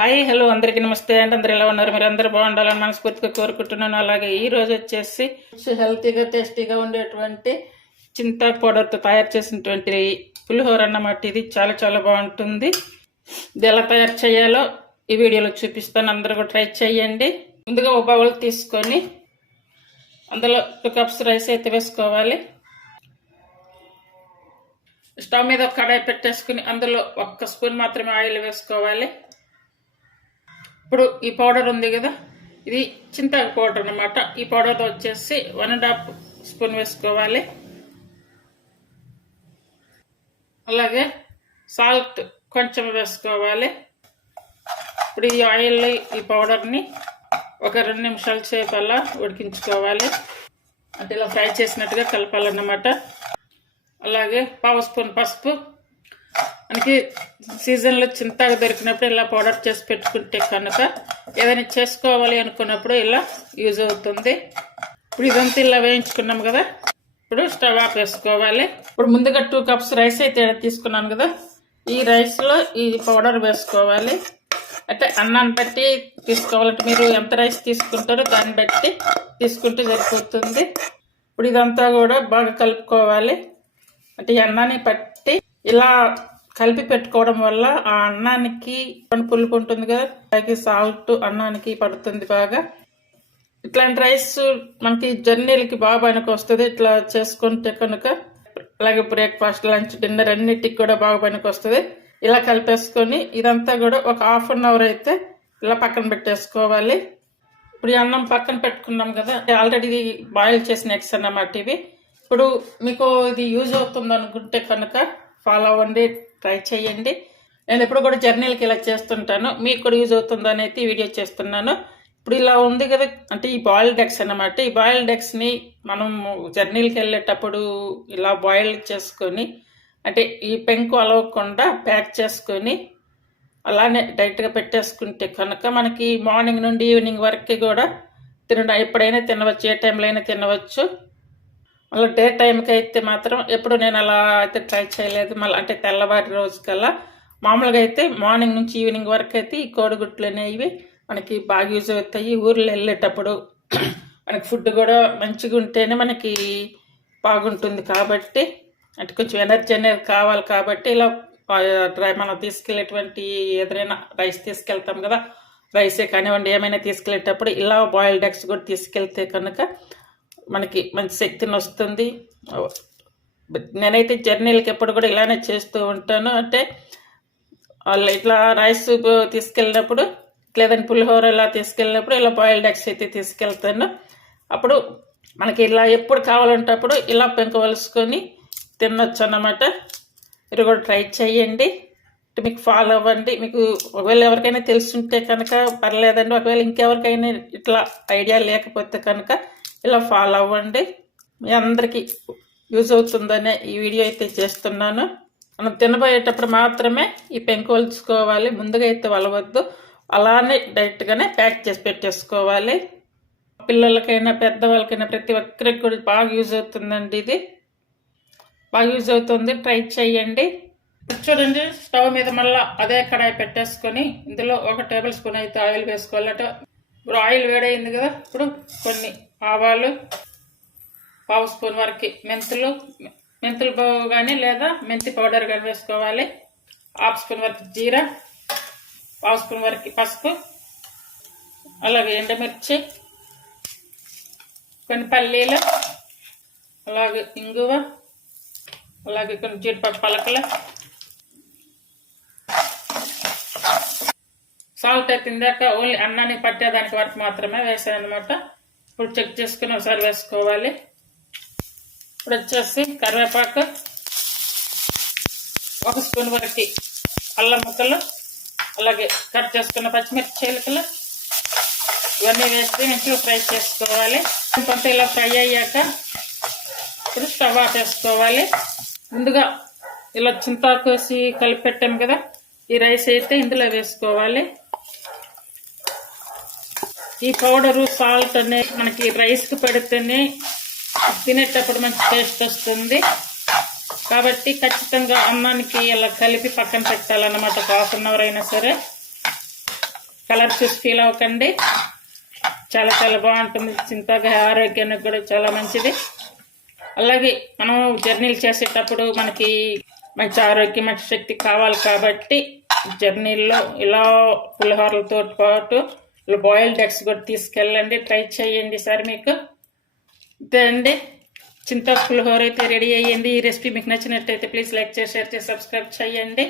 Hi hello అందరికీ నమస్తే అండి. అందరు ఎలా ఉన్నారు? మీరు అందరూ బాగుండాలని మనస్ఫూర్తిగా కోరుకుంటున్నాను. అలాగే ఈ రోజు వచ్చేసి హెల్తీగా టేస్టీగా ఉండేటువంటి చింతాకు పౌడర్తో తయారు చేసినటువంటి పులిహోర అన్నమాట. ఇది చాలా చాలా బాగుంటుంది. ఇది ఎలా తయారు చేయాలో ఈ వీడియోలో చూపిస్తాను. అందరూ కూడా ట్రై చేయండి. ముందుగా ఒక బౌల్ తీసుకొని అందులో 2 కప్స్ రైస్ అయితే వేసుకోవాలి. స్టవ్ మీద ఒక కడాయి పెట్టేసుకుని అందులో 1 స్పూన్ మాత్రమే ఆయిల్ వేసుకోవాలి. ఇప్పుడు ఈ పౌడర్ ఉంది కదా, ఇది చింతాకు పౌడర్ అన్నమాట. ఈ పౌడర్ వచ్చేసి 1.5 స్పూన్ వేసుకోవాలి. అలాగే సాల్ట్ కొంచెం వేసుకోవాలి. ఇప్పుడు ఈ ఆయిల్ ఈ పౌడర్ని ఒక 2 నిమిషాల సేపు అలా ఉడికించుకోవాలి. అంటే ఇలా ఫ్రై చేసినట్టుగా కలపాలన్నమాట. అలాగే 1/2 స్పూన్ పసుపు. మనకి సీజన్లో చింతాకు దొరికినప్పుడు ఇలా పౌడర్ చేసి పెట్టుకుంటే కనుక ఏదైనా చేసుకోవాలి అనుకున్నప్పుడు ఇలా యూజ్ అవుతుంది. ఇప్పుడు ఇదంతా ఇలా వేయించుకున్నాం కదా, ఇప్పుడు స్టవ్ ఆఫ్ వేసుకోవాలి. ఇప్పుడు ముందుగా 2 కప్స్ రైస్ అయితే తీసుకున్నాను కదా, ఈ రైస్లో ఈ పౌడర్ వేసుకోవాలి. అంటే అన్నాన్ని బట్టి తీసుకోవాలంటే మీరు ఎంత రైస్ తీసుకుంటారో దాన్ని బట్టి తీసుకుంటే సరిపోతుంది. ఇప్పుడు ఇదంతా కూడా బాగా కలుపుకోవాలి. అంటే ఈ అన్నాన్ని పట్టి ఇలా కలిపి పెట్టుకోవడం వల్ల ఆ అన్నానికి పులుపు ఉంటుంది కదా, అలాగే సాల్ట్ అన్నానికి పడుతుంది బాగా. ఇట్లాంటి రైస్ మనకి జర్నీలకి బాగా పనికి వస్తుంది. ఇట్లా చేసుకుంటే కనుక అలాగే బ్రేక్ఫాస్ట్, లంచ్, డిన్నర్ అన్నిటికి కూడా బాగా పనికి వస్తుంది. ఇలా కలిపేసుకొని ఇదంతా కూడా ఒక 1/2 అవర్ అయితే ఇలా పక్కన పెట్టేసుకోవాలి. ఇప్పుడు ఈ అన్నం పక్కన పెట్టుకున్నాం కదా, ఆల్రెడీ బాయిల్ చేసిన ఎగ్స్ అన్నమాట ఇవి. ఇప్పుడు మీకు ఇది యూజ్ అవుతుంది అనుకుంటే కనుక ఫాలో అవ్వండి, ట్రై చేయండి. నేను ఎప్పుడు కూడా జర్నీలకి ఇలా చేస్తుంటాను, మీకు కూడా యూజ్ అవుతుంది అనేది వీడియో చేస్తున్నాను. ఇప్పుడు ఇలా ఉంది కదా, అంటే ఈ బాయిల్డ్ ఎగ్స్ అన్నమాట. ఈ బాయిల్డ్ ఎగ్స్ని మనం జర్నీలకి వెళ్ళేటప్పుడు ఇలా బాయిల్ చేసుకొని, అంటే ఈ పెంకు అలవకుండా ప్యాక్ చేసుకొని అలానే డైరెక్ట్గా పెట్టేసుకుంటే కనుక మనకి మార్నింగ్ నుండి ఈవినింగ్ వరకు కూడా ఎప్పుడైనా తినవచ్చు, ఏ టైంలో అయినా తినవచ్చు. మళ్ళీ డే టైంకి అయితే మాత్రం ఎప్పుడు నేను అలా అయితే ట్రై చేయలేదు. మళ్ళీ అంటే తెల్లవారి రోజుకల్లా మామూలుగా అయితే మార్నింగ్ నుంచి ఈవినింగ్ వరకు అయితే ఈ కోడిగుడ్లు అనేవి మనకి బాగా యూజ్ అవుతాయి. ఊర్లో వెళ్ళేటప్పుడు మనకి ఫుడ్ కూడా మంచిగా ఉంటేనే మనకి బాగుంటుంది. కాబట్టి అంటే కొంచెం ఎనర్జీ అనేది కావాలి కాబట్టి ఇలా మనం తీసుకెళ్ళేటువంటి ఏదైనా రైస్ తీసుకెళ్తాం కదా, రైసే కానివ్వండి ఏమైనా తీసుకెళ్ళేటప్పుడు ఇలా బాయిల్డ్ ఎగ్స్ కూడా తీసుకెళ్తే కనుక మనకి మంచి శక్తిని వస్తుంది. నేనైతే జర్నీలకి ఎప్పుడు కూడా ఇలానే చేస్తూ ఉంటాను. అంటే వాళ్ళు ఇట్లా రైస్ తీసుకెళ్ళినప్పుడు లేదంటే పులిహోర ఇలా తీసుకెళ్ళినప్పుడు ఇలా బాయిల్డ్ ఎగ్స్ అయితే తీసుకెళ్తాను. అప్పుడు మనకి ఇలా ఎప్పుడు కావాలంటే అప్పుడు ఇలా పెంకవలుసుకొని తినొచ్చు అన్నమాట. మీరు కూడా ట్రై చేయండి, మీకు ఫాలో అవ్వండి. మీకు ఒకవేళ ఎవరికైనా తెలుసుంటే కనుక పర్లేదండి, ఒకవేళ ఇంకెవరికైనా ఇట్లా ఐడియా లేకపోతే కనుక ఇలా ఫాలో అవ్వండి. మీ అందరికీ యూజ్ అవుతుందనే ఈ వీడియో అయితే చేస్తున్నాను. మనం తినబోయేటప్పుడు మాత్రమే ఈ పెంకు వలుచుకోవాలి, ముందుగా అయితే వలవద్దు. అలానే డైరెక్ట్గానే ప్యాక్ చేసి పెట్టేసుకోవాలి. పిల్లలకైనా పెద్దవాళ్ళకైనా ప్రతి ఒక్కరికి కూడా బాగా యూజ్ అవుతుందండి. ఇది బాగా యూజ్ అవుతుంది, ట్రై చేయండి. చూడండి, స్టవ్ మీద మళ్ళీ అదే కడాయి పెట్టేసుకొని ఇందులో 1 టేబుల్ స్పూన్ అయితే ఆయిల్ వేసుకోవాలట. ఇప్పుడు ఆయిల్ వేడైంది కదా, ఇప్పుడు కొన్ని ఆవాలు, 1/2 స్పూన్ వరకు మెంతులు కానీ లేదా మెంతి పౌడర్ కానీ వేసుకోవాలి. 1/2 స్పూన్ వరకు జీరా, 1/2 స్పూన్ వరకు పసుపు, అలాగే ఎండుమిర్చి, కొన్ని పల్లీలు, అలాగే ఇంగువ, అలాగే కొన్ని జీడిపప్పు పలకలు. సాల్ట్ అయితే ఇందాక ఓన్లీ అన్నానికి పట్టేదానికి వరకు మాత్రమే వేసాను అనమాట. ఇప్పుడు చెక్ చేసుకుని ఒకసారి వేసుకోవాలి. ఇప్పుడు వచ్చేసి కరివేపాకు, 1 స్పూన్ వరకు అల్లం ముక్కలు, అలాగే కట్ చేసుకున్న పచ్చిమిర్చి చీలికలు ఇవన్నీ వేసి మంచిగా ఫ్రై చేసుకోవాలి. కొంత ఇలా ఫ్రై అయ్యాక ఇప్పుడు స్టవ్ ఆఫ్ వేసుకోవాలి. ముందుగా ఇలా చింతాకు వేసి కలిపి పెట్టాము కదా, ఈ రైస్ అయితే ఇందులో వేసుకోవాలి. ఈ పౌడరు సాల్ట్ అనేది మనకి రైస్కి పడితేనే తినేటప్పుడు మంచి టేస్ట్ వస్తుంది. కాబట్టి ఖచ్చితంగా అన్నానికి ఇలా కలిపి పక్కన పెట్టాలన్నమాట. 1/2 అవర్ అయినా సరే కలర్ చూసి ఫీల్ అవ్వకండి. చాలా చాలా బాగుంటుంది. చింతకాయ ఆరోగ్యానికి కూడా చాలా మంచిది. అలాగే మనం జర్నీలు చేసేటప్పుడు మనకి మంచి ఆరోగ్యం, మంచి శక్తి కావాలి కాబట్టి జర్నీల్లో ఇలా పులిహోరలతో పాటు బాయిల్డ్ ఎగ్స్ కూడా తీసుకెళ్ళండి. ట్రై చేయండి సార్. మీకు అంతే అండి, చింత పులిహోర అయితే రెడీ అయ్యింది. ఈ రెసిపీ మీకు నచ్చినట్టయితే ప్లీజ్ లైక్ చేసి, షేర్ చేసి, సబ్స్క్రైబ్ చేయండి.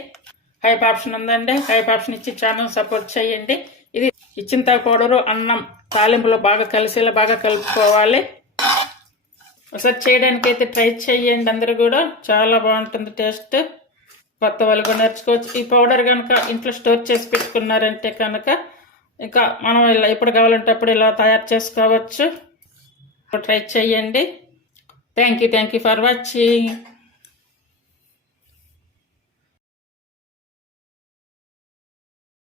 హైప్ ఆప్షన్ ఉందండి, హైప్ ఆప్షన్ ఇచ్చి ఛానల్ సపోర్ట్ చేయండి. ఇది ఈ చింత పౌడరు అన్నం తాలింపులో బాగా కలిసేలా బాగా కలుపుకోవాలి. ఒకసారి చేయడానికి అయితే ట్రై చేయండి. అందరూ కూడా చాలా బాగుంటుంది టేస్ట్. కొత్త వాళ్ళు కూడా నేర్చుకోవచ్చు. ఈ పౌడర్ కనుక ఇంట్లో స్టోర్ చేసి పెట్టుకున్నారంటే కనుక ఇంకా మనం ఇలా ఎప్పుడు కావాలంటే అప్పుడు ఇలా తయారు చేసుకోవచ్చు. ట్రై చేయండి. Thank you for watching.